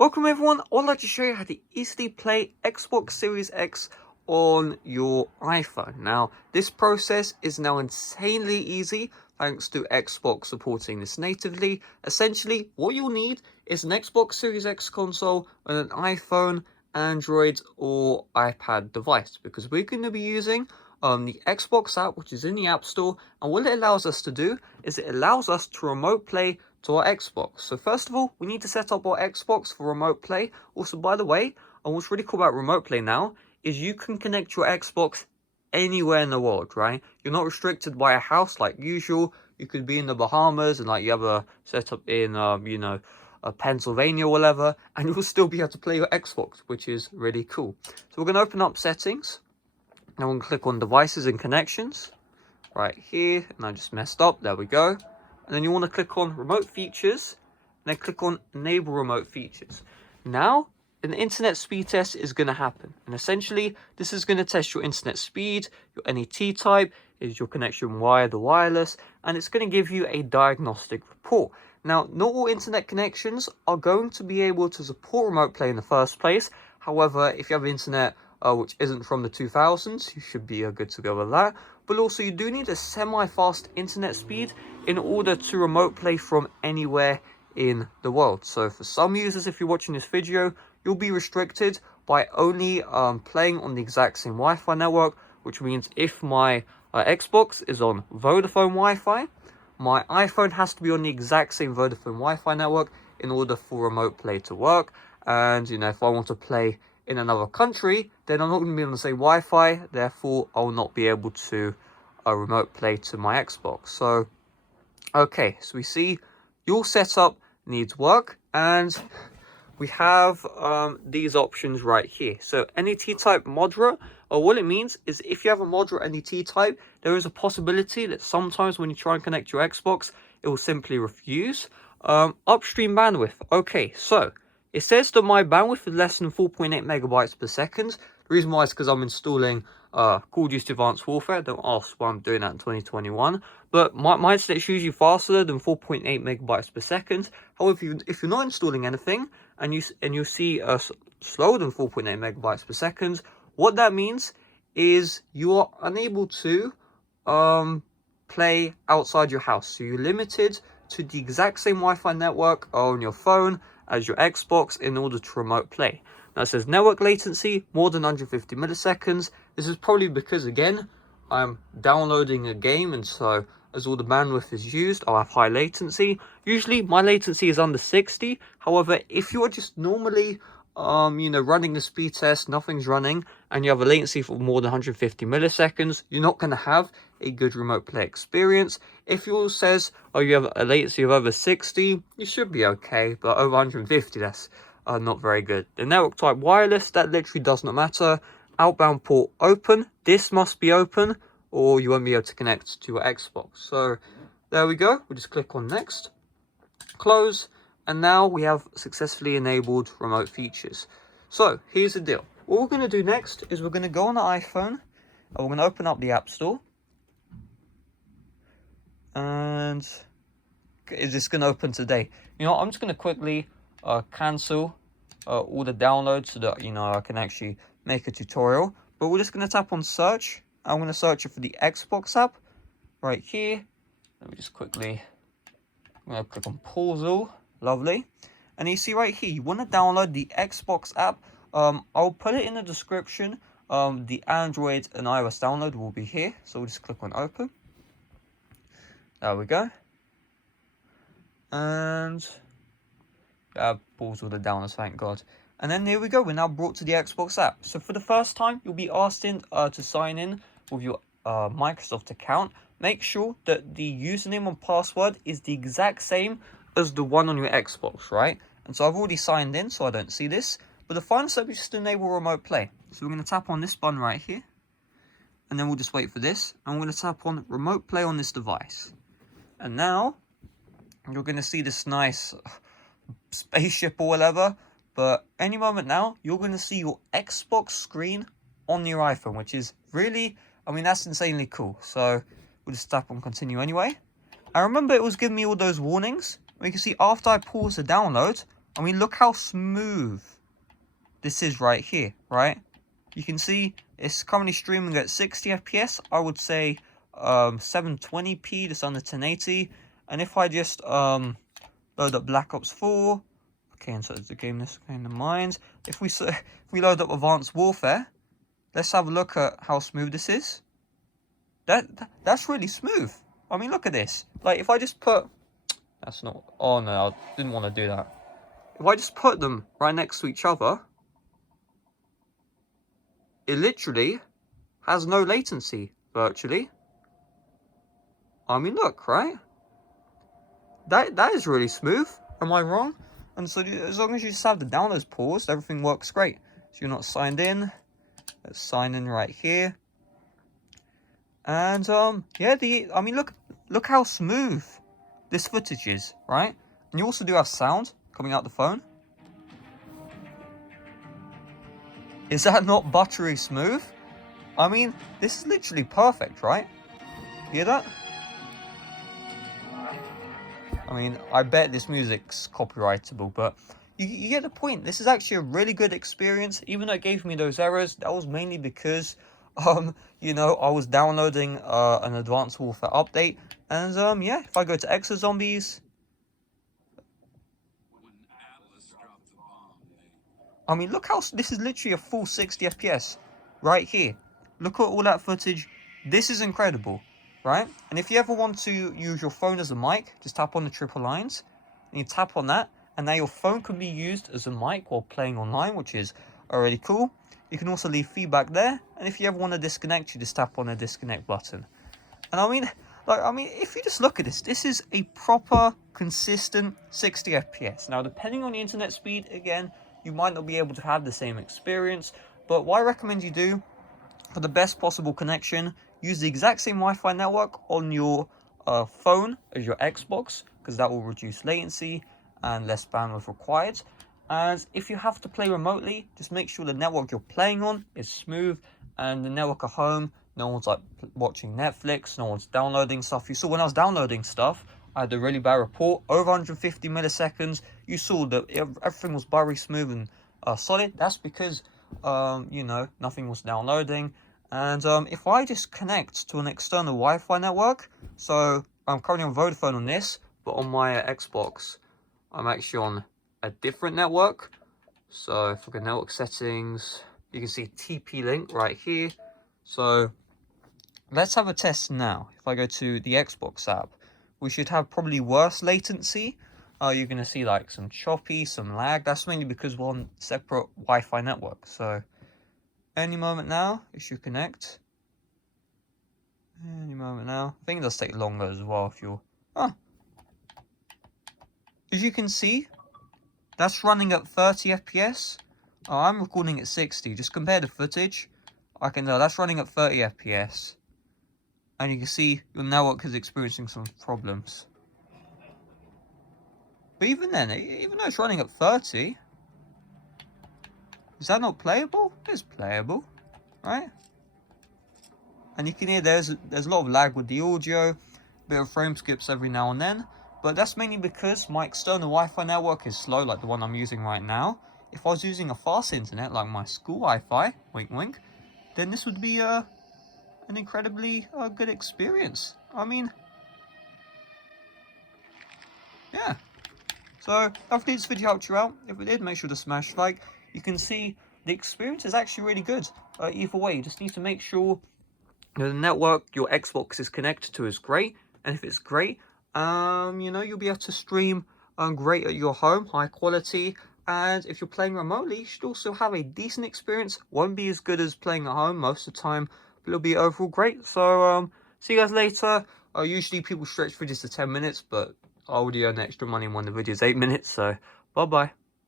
Welcome everyone, I'd like to show you how to easily play Xbox Series X on your iPhone. Now, this process is now insanely easy thanks to Xbox supporting this natively. Essentially, what you'll need is an Xbox Series X console and an iPhone, Android or iPad device, because we're going to be using the Xbox app, which is in the App Store, and what it allows us to do is it allows us to remote play to our Xbox. So first of all, we need to set up our Xbox for remote play. Also, by the way, and what's really cool about remote play now is you can connect your Xbox anywhere in the world, right? You're not restricted by a house like usual. You could be in the Bahamas and like you have a setup in Pennsylvania or whatever, and you'll still be able to play your Xbox, which is really cool. So we're going to open up settings. Now we're going to click on devices and connections right here, and I just messed up. There we go. And then you want to click on remote features, and then click on enable remote features. Now an internet speed test is going to happen, and essentially this is going to test your internet speed, your NET type, is your connection wired or wireless, and it's going to give you a diagnostic report. Now, not all internet connections are going to be able to support remote play in the first place. However, if you have internet which isn't from the 2000s, you should be good to go with that. But also, you do need a semi-fast internet speed in order to remote play from anywhere in the world. So for some users, if you're watching this video, you'll be restricted by only playing on the exact same Wi-Fi network, which means if my Xbox is on Vodafone Wi-Fi, my iPhone has to be on the exact same Vodafone Wi-Fi network in order for remote play to work. And, you know, if I want to play in another country, then I'm not going to be on the same Wi-Fi, therefore I will not be able to remote play to my Xbox. So, okay, so we see your setup needs work, and we have these options right here. So NET type moderate, or what it means is if you have a moderate NET type, there is a possibility that sometimes when you try and connect your Xbox, it will simply refuse. Upstream bandwidth. Okay, so it says that my bandwidth is less than 4.8 megabytes per second. The reason why is because I'm installing Call of Duty Advanced Warfare. Don't ask why I'm doing that in 2021. But my internet is usually faster than 4.8 megabytes per second. However, if you're not installing anything and you see slower than 4.8 megabytes per second, what that means is you are unable to play outside your house. So you're limited to the exact same Wi-Fi network on your phone as your Xbox in order to remote play. Now it says network latency more than 150 milliseconds. This is probably because, again, I'm downloading a game, and so as all the bandwidth is used, I'll have high latency. Usually my latency is under 60. However, if you're just normally running the speed test, nothing's running, and you have a latency for more than 150 milliseconds, you're not going to have a good remote play experience. If yours says, oh, you have a latency of over 60, you should be okay, but over 150, that's not very good. The network type wireless, that literally does not matter. Outbound port open, this must be open, or you won't be able to connect to your Xbox. So there we go, we'll just click on next, close, and now we have successfully enabled remote features. So here's the deal. What we're going to do next is we're going to go on the iPhone, and we're going to open up the App Store. And is this going to open today? You know, I'm just going to quickly cancel all the downloads so that, you know, I can actually make a tutorial. But we're just going to tap on search. I'm going to search it for the Xbox app right here. Let me just quickly, I'm going to click on pause all. Lovely. And you see right here, you want to download the Xbox app. I'll put it in the description. The Android and iOS download will be here. So we'll just click on open. There we go. And pause all the downloads, thank God. And then here we go. We're now brought to the Xbox app. So for the first time, you'll be asked to sign in with your Microsoft account. Make sure that the username and password is the exact same as the one on your Xbox, right? And so I've already signed in, so I don't see this. But the final step is just to enable remote play. So we're going to tap on this button right here. And then we'll just wait for this. And we're going to tap on remote play on this device. And now you're going to see this nice spaceship or whatever. But any moment now, you're going to see your Xbox screen on your iPhone, which is really, I mean, that's insanely cool. So we'll just tap on continue anyway. I remember it was giving me all those warnings. You can see after I pause the download, I mean, look how smooth this is right here, right? You can see it's currently streaming at 60 FPS. I would say 720p, just under 1080. And if I just load up Black Ops 4, okay, and so it's the game this kind of minds. If we load up Advanced Warfare, let's have a look at how smooth this is. That's really smooth. I mean, look at this. Like, if I just put, that's not, oh no, I didn't want to do that. If I just put them right next to each other, it literally has no latency, virtually. I mean, look, right? That is really smooth. Am I wrong? And so as long as you just have the downloads paused, everything works great. So you're not signed in. Let's sign in right here. And yeah, I mean, look how smooth this footage is, right? And you also do have sound coming out the phone. Is that not buttery smooth? I mean, this is literally perfect, right? Hear that? I mean, I bet this music's copyrightable, but you get the point. This is actually a really good experience. Even though it gave me those errors, that was mainly because, you know, I was downloading an Advanced Warfare update. And, yeah, if I go to Exozombies, I mean, look how, this is literally a full 60 FPS right here. Look at all that footage. This is incredible, right? And if you ever want to use your phone as a mic, just tap on the triple lines, and you tap on that, and now your phone can be used as a mic while playing online, which is already cool. You can also leave feedback there, and if you ever want to disconnect, you just tap on the disconnect button. And I mean, if you just look at this, this is a proper, consistent 60 FPS. Now, depending on the internet speed, again, you might not be able to have the same experience, but what I recommend you do, for the best possible connection, use the exact same Wi-Fi network on your phone as your Xbox, because that will reduce latency and less bandwidth required. And if you have to play remotely, just make sure the network you're playing on is smooth, and the network at home, no one's like watching Netflix, no one's downloading stuff. You saw when I was downloading stuff, I had a really bad report, over 150 milliseconds. You saw that everything was buttery smooth and solid. That's because, you know, nothing was downloading. And if I just connect to an external Wi-Fi network, so I'm currently on Vodafone on this, but on my Xbox, I'm actually on a different network. So if I go network settings, you can see TP-Link right here. So let's have a test now. If I go to the Xbox app, we should have probably worse latency. You're going to see like some choppy, some lag. That's mainly because we're on separate Wi-Fi network. So any moment now, it should connect. Any moment now. I think it does take longer as well if you're... Oh. As you can see, that's running at 30 FPS. I'm recording at 60. Just compare the footage. I can tell that's running at 30 FPS. And you can see your network is experiencing some problems. But even then, even though it's running at 30, is that not playable? It's playable, right? And you can hear there's a lot of lag with the audio, a bit of frame skips every now and then. But that's mainly because my external Wi-Fi network is slow, like the one I'm using right now. If I was using a fast internet, like my school Wi-Fi, wink wink, then this would be an incredibly good experience. I mean, yeah. So hopefully this video helped you out. If it did, make sure to smash like. You can see the experience is actually really good. Either way, you just need to make sure the network your Xbox is connected to is great. And if it's great, you know, you'll be able to stream great at your home, high quality. And if you're playing remotely, you should also have a decent experience. Won't be as good as playing at home most of the time, but it'll be overall great. So see you guys later. Usually people stretch videos to 10 minins, but I already earn extra money when the video is 8 minutes. So bye bye.